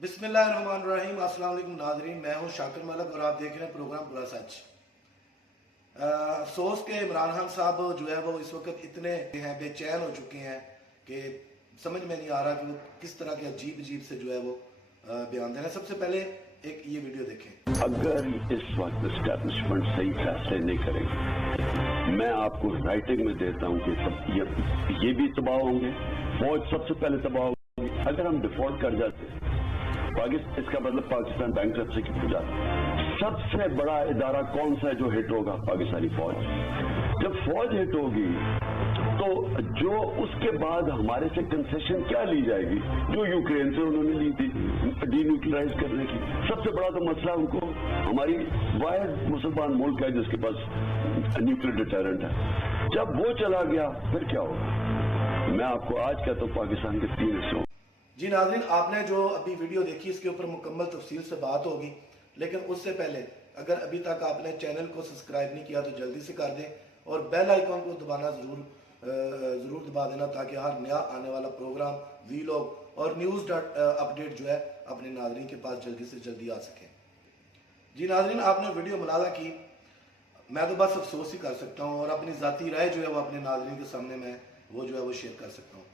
बिस्मिल्लाहिर्रहमानिर्रहीम। अस्सलाम वालेकुम नाज़रीन, मैं हूं शाकिर मलिक और आप देख रहे हैं प्रोग्राम पूरा सच। अफसोस के इमरान खान साहब जो है वो इस वक्त इतने हैं बेचैन हो चुके हैं कि समझ में नहीं आ रहा कि वो किस तरह के अजीब अजीब से जो है वो बयान दे रहे हैं। सबसे पहले एक ये वीडियो देखें। अगर इस वक्त एस्टैब्लिशमेंट सही फैसले नहीं करेगी, मैं आपको राइटिंग में देता हूं कि ये भी तबाह होंगे, फौज सबसे पहले तबाह होगी। अगर हम डिफॉल्ट कर जाते पाकिस्तान, इसका मतलब पाकिस्तान बैंकरप्सी की पूजा। सबसे बड़ा इदारा कौन सा है जो हिट होगा? पाकिस्तानी फौज। जब फौज हिट होगी तो जो उसके बाद हमारे से कंसेशन क्या ली जाएगी जो यूक्रेन से उन्होंने ली थी डीन्यूक्लियराइज करने की। सबसे बड़ा तो मसला उनको हमारी वाहिद मुसलमान मुल्क है जिसके पास न्यूक्लियर डिटरेंट है। जब वो चला गया फिर क्या होगा? मैं आपको आज कहता हूं पाकिस्तान के 3 हिस्सों। जी नाज़रीन, आपने जो अभी वीडियो देखी इसके ऊपर मुकम्मल तफसील से बात होगी, लेकिन उससे पहले अगर अभी तक आपने चैनल को सब्सक्राइब नहीं किया तो जल्दी से कर दें और बेल आइकॉन को दबाना ज़रूर दबा देना ताकि हर नया आने वाला प्रोग्राम, वीलॉग और न्यूज़ अपडेट जो है अपने नाज़रीन के पास जल्दी से जल्दी आ सके। जी नाज़रीन, आपने वीडियो मुलाज़ा की, मैं तो बस अफसोस ही कर सकता हूँ और अपनी ज़ाती राय जो है वो अपने नाज़रीन के सामने मैं वो जो है वो शेयर कर सकता हूँ।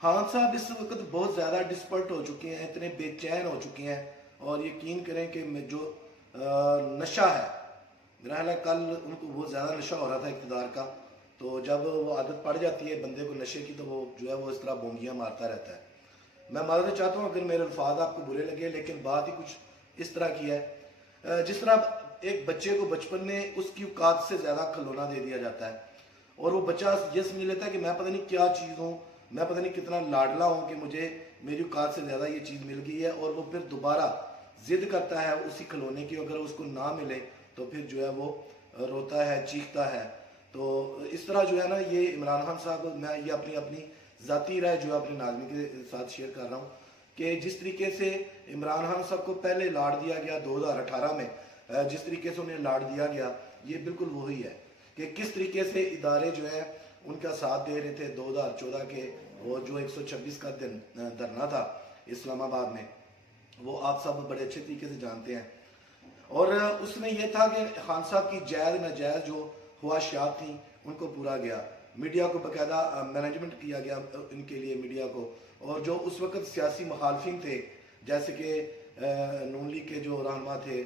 खान साहब इस वक्त बहुत ज़्यादा डिस्पर्ट हो चुके हैं, इतने बेचैन हो चुके हैं और यकीन करें कि जो नशा है, मेरा ख्याल है कल उनको बहुत ज़्यादा नशा हो रहा था इक़्तिदार का, तो जब वो आदत पड़ जाती है बंदे को नशे की तो वो जो है वो इस तरह बोंगियाँ मारता रहता है। मैं मालूम चाहता हूँ अगर मेरे अल्फाज आपको बुरे लगे, लेकिन बात ही कुछ इस तरह की है जिस तरह एक बच्चे को बचपन में उसकी औकात से ज़्यादा खिलौना दे दिया जाता है और वो बच्चा ये समझ लेता है कि मैं पता नहीं क्या चीज़ हूँ, मैं पता नहीं कितना लाडला हूँ कि मुझे मेरी औकात से ज़्यादा ये चीज़ मिल गई है, और वो फिर दोबारा ज़िद करता है उसी खिलौने की। अगर उसको ना मिले तो फिर जो है वो रोता है, चीखता है। तो इस तरह जो है ना, ये इमरान खान साहब, मैं ये अपनी ज़ाती राय जो है अपने नाज़रीन के साथ शेयर कर रहा हूँ कि जिस तरीके से इमरान खान साहब को पहले लाड़ दिया गया 2018 में, जिस तरीके से उन्हें लाड़ दिया गया, ये बिल्कुल वही है कि किस तरीके से इदारे जो है उनका साथ दे रहे थे। 2014 के वो जो 126 का धरना था इस्लामाबाद में, वो आप सब बड़े अच्छे तरीके से जानते हैं। और उसमें यह था कि खान साहब की जायज़ नाजायज़ जो ख्वाहिशात थी उनको पूरा गया, मीडिया को बाकायदा मैनेजमेंट किया गया इनके लिए मीडिया को। और जो उस वक्त सियासी मुखालफिन थे जैसे कि नून लीग के जो रहनुमा थे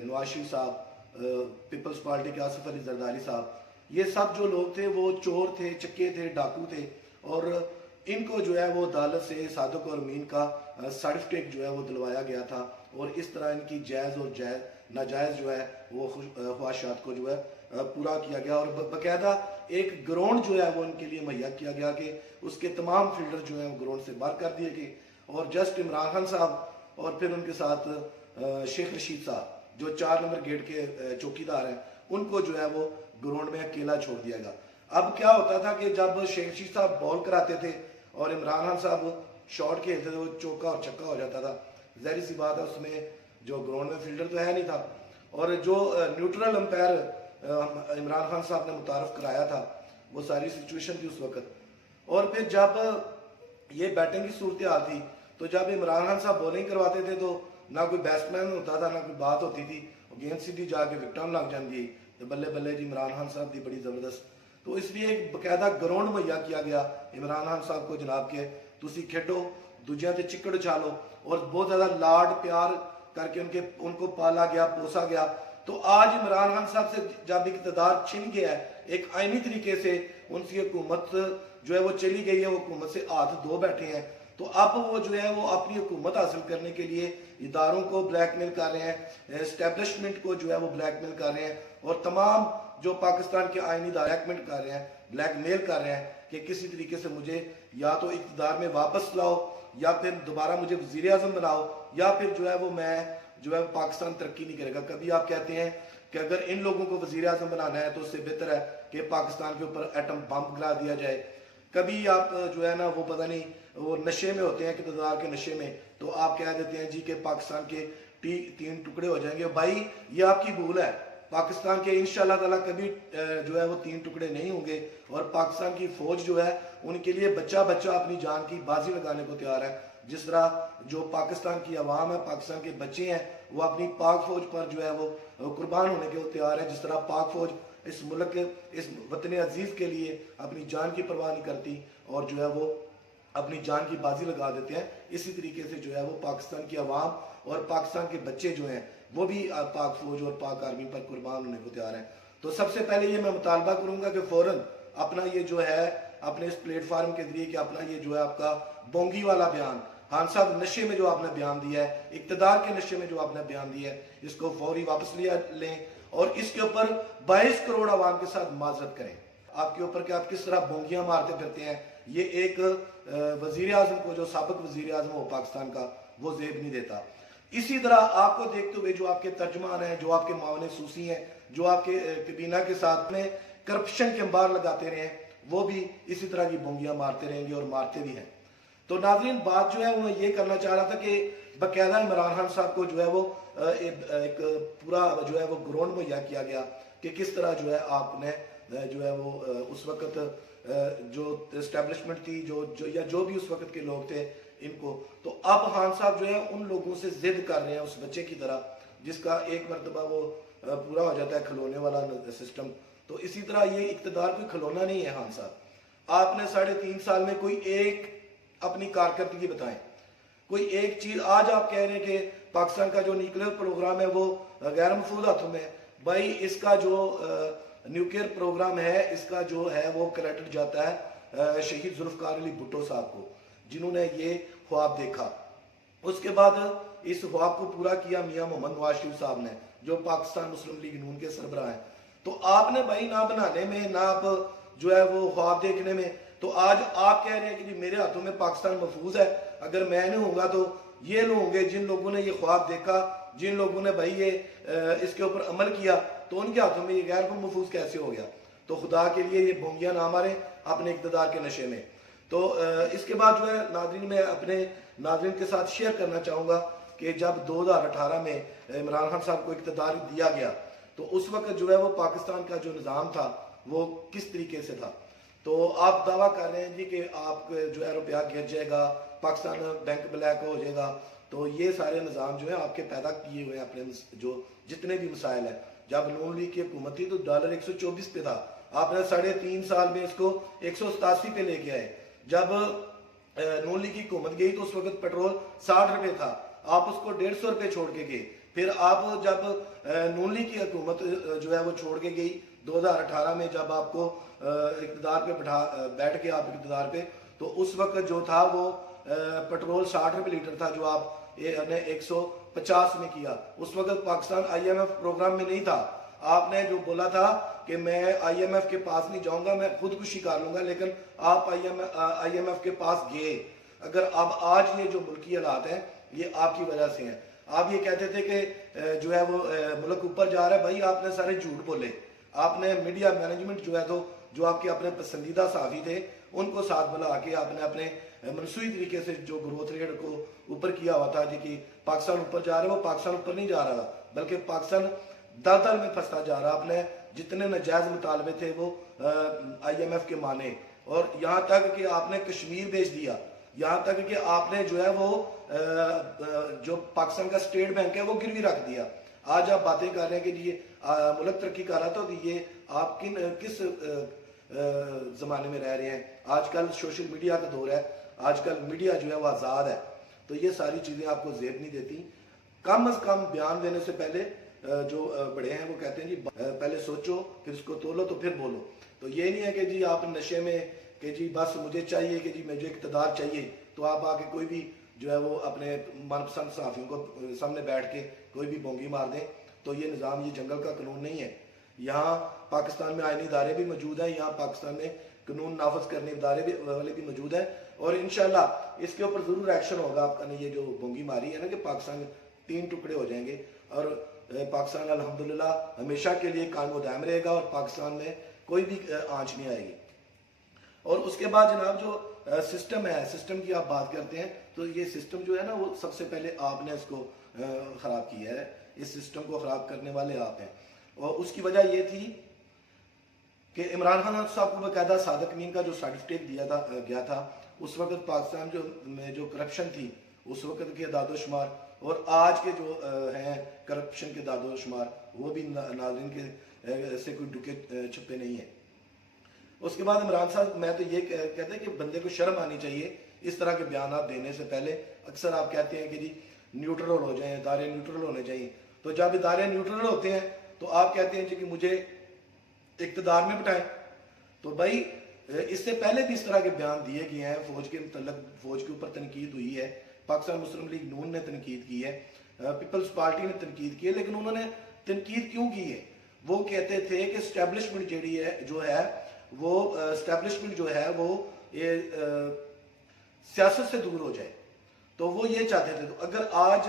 नवाज शरीफ साहब, पीपल्स पार्टी के आसिफ अली जरदारी साहब, ये सब जो लोग थे वो चोर थे, चक्के थे, डाकू थे, और इनको जो है वो अदालत से सादक और अमीन का सर्टिफिकेट जो है वो दिलवाया गया था और इस तरह इनकी जायज़ और नाजायज़ जो है वो ख्वाहिशात को जो है पूरा किया गया। और बाकायदा एक ग्राउंड जो है वो इनके लिए मुहैया किया गया कि उसके तमाम फील्डर जो है वो ग्राउंड से बाहर कर दिए गए और जस्ट इमरान खान साहब और फिर उनके साथ शेख रशीद साहब जो 4 नंबर गेट के चौकीदार हैं, उनको जो है वो ग्राउंड में अकेला छोड़ दिया गया। अब क्या होता था कि जब शेख रशीद साहब बॉल कराते थे और इमरान खान साहब शॉट खेलते थे, वो चौका और छक्का हो जाता था। ज़ाहिर सी बात है उसमें जो ग्राउंड में फील्डर तो है नहीं था, और जो न्यूट्रल अंपायर इमरान खान साहब ने मुतारफ कराया था, वो सारी सिचुएशन थी उस वक्त। और फिर जब ये बैटिंग की सूरत हाल थी तो जब इमरान खान साहब बॉलिंग करवाते थे तो ना कोई बैट्समैन होता था, ना कोई बात होती थी, गेंद सीधी जाके विकेट लग जाती तो बल्ले बल्ले जी इमरान खान साहब की बड़ी ज़बरदस्त। तो इसलिए एक बकायदा ग्राउंड मुहैया किया गया इमरान खान साहब को, जनाब के तुसी खेडो, दूजिया ते चिकड़ उछालो, और बहुत ज़्यादा लाड प्यार करके उनको पाला गया, पोसा गया। तो आज इमरान खान साहब से जब इक़्तिदार छिन गया है, एक आईनी तरीके से उनकी हुकूमत जो है वो चली गई है, वो हुकूमत से हाथ धो बैठे हैं, तो अब वो जो है वो अपनी हुकूमत हासिल करने के लिए इदारों को ब्लैकमेल कर रहे हैं, एस्टेब्लिशमेंट को जो है वो ब्लैकमेल कर रहे हैं, और तमाम जो पाकिस्तान के आईनी ब्लैकमेल कर रहे हैं, ब्लैकमेल कर रहे हैं कि किसी तरीके से मुझे या तो इक़्तिदार में वापस लाओ, या फिर दोबारा मुझे वज़ीर आज़म बनाओ, या फिर जो है वो मैं जो है पाकिस्तान तरक्की नहीं करेगा। कभी आप कहते हैं कि अगर इन लोगों को वज़ीर आज़म बनाना है तो उससे बेहतर है कि पाकिस्तान के ऊपर एटम बम गिरा दिया जाए। कभी आप जो है ना वो पता नहीं वो नशे में होते हैं, इक़्तिदार के नशे में, तो आप कह देते हैं जी कि पाकिस्तान के 3 टुकड़े हो जाएंगे। भाई ये आपकी भूल है, पाकिस्तान के इंशाअल्लाह ताला कभी जो है वो 3 टुकड़े नहीं होंगे, और पाकिस्तान की फौज जो है उनके लिए बच्चा बच्चा अपनी जान की बाजी लगाने को तैयार है। جس طرح جو پاکستان کی عوام ہے، پاکستان کے بچے ہیں، وہ اپنی پاک فوج پر جو ہے وہ قربان ہونے کے تیار ہے. جس طرح پاک فوج اس ملک کے، اس وطن عزیز کے لیے اپنی جان کی پرواہ نہیں کرتی اور جو ہے وہ اپنی جان کی بازی لگا دیتے ہیں، اسی طریقے سے جو ہے وہ پاکستان کی عوام اور پاکستان کے بچے جو ہیں وہ بھی پاک فوج اور پاک آرمی پر قربان ہونے کو تیار ہیں. تو سب سے پہلے یہ میں مطالبہ کروں گا کہ فوراً اپنا یہ جو ہے اپنے اس پلیٹ فارم کے ذریعے کہ اپنا یہ جو ہے آپ کا بونگی والا بیان، خان صاحب نشے میں جو آپ نے بیان دیا ہے، اقتدار کے نشے میں جو آپ نے بیان دیا ہے، اس کو فوری واپس لیں اور اس کے اوپر 22 کروڑ عوام کے ساتھ معذرت کریں. آپ کے اوپر کہ آپ کس طرح بونگیاں مارتے پھرتے ہیں، یہ ایک وزیر اعظم کو، جو سابق وزیر اعظم ہو پاکستان کا، وہ زیب نہیں دیتا. اسی طرح آپ کو دیکھتے ہوئے جو آپ کے ترجمان ہیں، جو آپ کے معاون خصوصی ہیں، جو آپ کے کابینہ کے ساتھ میں کرپشن کے انبار لگاتے رہے ہیں، وہ بھی اسی طرح کی بونگیاں مارتے رہیں گے اور مارتے بھی ہیں. تو ناظرین، بات جو ہے وہ یہ کرنا چاہ رہا تھا کہ باقاعدہ عمران خان صاحب کو جو ہے وہ ایک پورا جو ہے وہ گراؤنڈ مہیا کیا گیا کہ کس طرح جو ہے آپ نے جو ہے وہ اس وقت جو اسٹیبلشمنٹ تھی، جو بھی اس وقت کے لوگ تھے ان کو، تو اب خان صاحب جو ہے ان لوگوں سے ضد کر رہے ہیں اس بچے کی طرح جس کا ایک مرتبہ وہ پورا ہو جاتا ہے کھلونے والا سسٹم. تو اسی طرح یہ اقتدار کوئی کھلونا نہیں ہے. خان صاحب، آپ نے 3.5 سال میں کوئی ایک اپنی کارکردگی بتائیں، کوئی ایک چیز. آج آپ کہہ رہے ہیں کہ پاکستان کا جو نیوکلیئر پروگرام ہے وہ غیر محفوظ ہاتھوں میں. بھائی، اس کا جو نیوکلیئر پروگرام ہے، اس کا جو ہے وہ کریڈٹ جاتا ہے شہید ذوالفقار علی بھٹو صاحب کو، جنہوں نے یہ خواب دیکھا. اس کے بعد اس خواب کو پورا کیا میاں محمد نواز شریف صاحب نے، جو پاکستان مسلم لیگ نون کے سربراہ ہیں. تو آپ نے بھائی نہ بنانے میں، نہ آپ جو ہے وہ خواب دیکھنے میں، تو آج آپ کہہ رہے ہیں کہ جی میرے ہاتھوں میں پاکستان محفوظ ہے. اگر میں نہیں ہوں گا تو یہ لوگ ہوں گے جن لوگوں نے یہ خواب دیکھا، جن لوگوں نے بھائی یہ اس کے اوپر عمل کیا، تو ان کے ہاتھوں میں یہ غیر محفوظ کیسے ہو گیا؟ تو خدا کے لیے یہ بونگیاں نہ ماریں اپنے اقتدار کے نشے میں. تو اس کے بعد جو ہے ناظرین، میں اپنے ناظرین کے ساتھ شیئر کرنا چاہوں گا کہ جب 2018 میں عمران خان صاحب کو اقتدار دیا گیا تو اس وقت جو ہے وہ پاکستان کا جو نظام تھا وہ کس طریقے سے تھا. تو آپ دعویٰ کر رہے ہیں جی کہ آپ جو ہے روپیہ گر جائے گا، پاکستان بینک بلیک ہو جائے گا. تو یہ سارے نظام جو ہیں آپ کے پیدا کیے ہوئے ہیں اپنے، جو جتنے بھی مسائل ہیں. جب نون لیگ کی حکومت تھی تو ڈالر 124 پہ تھا، آپ نے 3.5 سال میں اس کو 187 پہ لے کے آئے. جب نون لیگ کی حکومت گئی تو اس وقت پیٹرول 60 روپے تھا، آپ اس کو 150 روپے چھوڑ کے گئے. پھر آپ جب نون لیگ کی حکومت جو ہے وہ چھوڑ کے گئی 2018 میں، جب آپ کو اقتدار پہ بیٹھ کے آپ اقتدار پہ، تو اس وقت جو تھا وہ پیٹرول 60 روپے لیٹر تھا، جو آپ نے 150 میں کیا. اس وقت پاکستان IMF پروگرام میں نہیں تھا. آپ نے جو بولا تھا کہ میں IMF کے پاس نہیں جاؤں گا، میں خودکشی کر لوں گا، لیکن آپ IMF کے پاس گئے. اگر اب آج یہ جو ملکی حالات ہیں یہ آپ کی وجہ سے ہیں. آپ یہ کہتے تھے کہ جو ہے وہ ملک اوپر جا رہا ہے. بھائی، آپ نے سارے جھوٹ بولے. آپ نے میڈیا مینجمنٹ جو ہے تو جو آپ کے اپنے پسندیدہ صحافی تھے ان کو ساتھ بلا کے آپ نے اپنے منصوبی طریقے سے جو گروتھ ریٹ کو اوپر کیا ہوا تھا جی کہ پاکستان اوپر جا رہا ہے، وہ پاکستان اوپر نہیں جا رہا بلکہ پاکستان دلدل میں پھنستا جا رہا. آپ نے جتنے ناجائز مطالبے تھے وہ IMF کے مانے، اور یہاں تک کہ آپ نے کشمیر بھیج دیا، یہاں تک کہ آپ نے جو ہے وہ جو پاکستان کا اسٹیٹ بینک ہے وہ گروی رکھ دیا. آج آپ باتیں کر رہے ہیں کہ جی ملک ترقی کر رہا تھا، تو یہ آپ کس زمانے میں رہ رہے ہیں؟ آج کل سوشل میڈیا کا دور ہے، آج کل میڈیا جو ہے وہ آزاد ہے. تو یہ ساری چیزیں آپ کو زیب نہیں دیتی. کم از کم بیان دینے سے پہلے جو بڑے ہیں وہ کہتے ہیں جی پہلے سوچو پھر اس کو تولو تو پھر بولو. تو یہ نہیں ہے کہ جی آپ نشے میں کہ جی بس مجھے چاہیے کہ جی مجھے اقتدار چاہیے تو آپ آ کے کوئی بھی جو ہے وہ اپنے من پسند صحافیوں کو سامنے بیٹھ کے کوئی بھی بونگی مار دیں. تو یہ نظام، یہ جنگل کا قانون نہیں ہے. یہاں پاکستان میں آئینی ادارے بھی موجود ہیں، یہاں پاکستان میں قانون نافذ کرنے ادارے والے بھی موجود ہیں، اور انشاءاللہ اس کے اوپر ضرور ایکشن ہوگا. آپ نے یہ جو بونگی ماری ہے نا کہ پاکستان 3 ٹکڑے ہو جائیں گے، اور پاکستان الحمدللہ ہمیشہ کے لیے قائم و دائم رہے گا، اور پاکستان میں کوئی بھی آنچ نہیں آئے گی. اور اس کے بعد جناب جو سسٹم ہے، سسٹم کی آپ بات کرتے ہیں، تو یہ سسٹم جو ہے نا وہ سب سے پہلے آپ نے اس کو خراب کیا ہے. اس سسٹم کو خراب کرنے والے آپ ہیں. اور اس کی وجہ یہ تھی کہ عمران خان صاحب کو باقاعدہ صادق امین کا جو سرٹیفکیٹ دیا گیا تھا उस वक्त पाकिस्तान में जो करप्शन थी, उस वक्त के दादोशुमार और आज के जो हैं करप्शन के दादोशुमार, वो भी नाज़रीन के से कोई डुके छुपे नहीं है। उसके बाद इमरान साहब, मैं तो ये कहते हैं कि बंदे को शर्म आनी चाहिए इस तरह के बयान देने से पहले। अक्सर आप कहते हैं कि जी न्यूट्रल हो जाएं, इदारे न्यूट्रल होने चाहिए। तो जब इदारे न्यूट्रल होते हैं तो आप कहते हैं जी कि मुझे इक़्तिदार में बिठाएं। तो भाई इससे पहले भी इस तरह के बयान दिए गए हैं, फौज के मतलब फौज के ऊपर तनकीद हुई है, पाकिस्तान मुस्लिम लीग नून ने तनकीद की है, पीपल्स पार्टी ने तनकीद की है। लेकिन उन्होंने तनकीद क्यों की है? वो कहते थे कि स्टैब्लिशमेंट जो है वो स्टैब्लिशमेंट जो है वो ये सियासत से दूर हो जाए। तो वो ये चाहते थे। तो अगर आज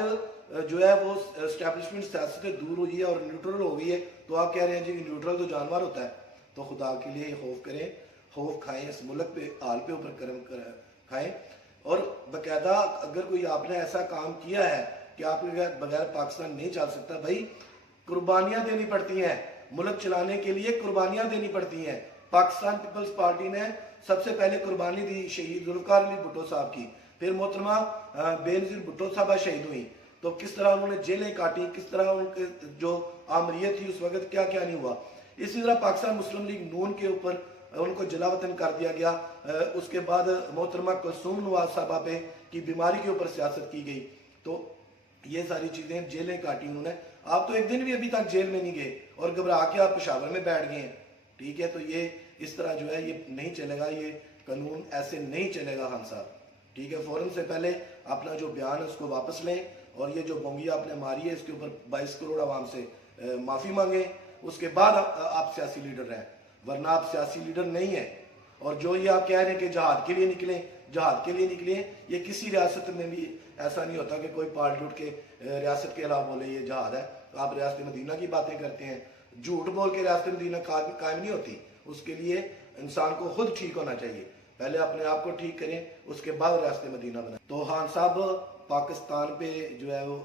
जो है वो स्टैब्लिशमेंट सियासत से दूर हुई है और न्यूट्रल हो गई है, तो आप कह रहे हैं जी कि न्यूट्रल तो जानवर होता है। तो खुदा के लिए खौफ करें, खौफ खाएं, इस मुल्क पे हाल पे ऊपर कर्म खाएं। और बाकायदा अगर कोई आपने ऐसा काम किया है कि आपके बगैर पाकिस्तान नहीं चल सकता, भाई कुर्बानियां देनी पड़ती हैं, मुल्क चलाने के लिए कुर्बानियां देनी पड़ती हैं। पाकिस्तान पीपल्स पार्टी ने सबसे पहले कुर्बानी दी शहीद जुल्फ़िकार अली भुट्टो साहब की, फिर मोहतरमा बेनज़ीर भुट्टो साहबा शहीद हुई। तो किस तरह उन्होंने जेलें काटी, किस तरह उनके जो आमरीत थी उस वक्त क्या क्या नहीं हुआ। इसी तरह पाकिस्तान मुस्लिम लीग नून के ऊपर उनको जलावतन कर दिया गया। उसके बाद मोहतरमा कुलसूम नवाज साहबा पे की बीमारी के ऊपर सियासत की गई। तो ये सारी चीज़ें, जेलें काटी उन्होंने। आप तो एक दिन भी अभी तक जेल में नहीं गए और घबरा के आप पेशावर में बैठ गए हैं। ठीक है, तो ये इस तरह जो है ये नहीं चलेगा, ये कानून ऐसे नहीं चलेगा खान साहब। ठीक है, फौरन से पहले अपना जो बयान है उसको वापस लें और ये जो बोंगिया आपने मारी है इसके ऊपर 22 करोड़ आवाम से माफ़ी मांगे। उसके बाद आप सियासी लीडर हैं, वरना आप सियासी लीडर नहीं है। और जो ये आप कह रहे हैं कि जहाद के लिए निकले, जहाद के लिए निकले, ये किसी रियासत में भी ऐसा नहीं होता कि कोई पार्टी उठ के रियासत के अलावा बोले ये जहाद है। तो आप रियासत मदीना की बातें करते हैं, झूठ बोल के रियासत मदीना कायम नहीं होती। उसके लिए इंसान को खुद ठीक होना चाहिए, पहले अपने आप को ठीक करें, उसके बाद रियासत मदीना बनाएं। तो खान साहब पाकिस्तान पे जो है वो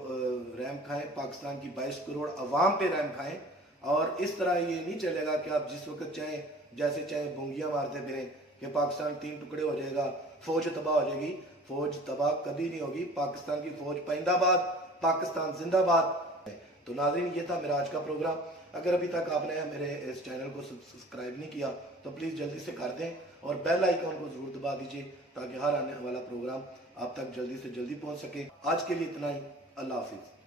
रहम खाएं, पाकिस्तान की 22 करोड़ अवाम पे रहम खाएं। और इस तरह ये नहीं चलेगा कि आप जिस वक्त चाहें जैसे चाहे बोंगियां मारते फिरें कि पाकिस्तान 3 टुकड़े हो जाएगा, फौज तबाह हो जाएगी। फौज तबाह कभी नहीं होगी। पाकिस्तान की फौज पाइंदाबाद, पाकिस्तान जिंदाबाद। तो नाज़रीन, ये था मेरा आज का प्रोग्राम। अगर अभी तक आपने मेरे इस चैनल को सब्सक्राइब नहीं किया तो प्लीज़ जल्दी से कर दें और बेल आइकन को ज़रूर दबा दीजिए ताकि हर आने वाला प्रोग्राम आप तक जल्दी से जल्दी पहुंच सके। आज के लिए इतना ही। अल्लाह हाफिज़।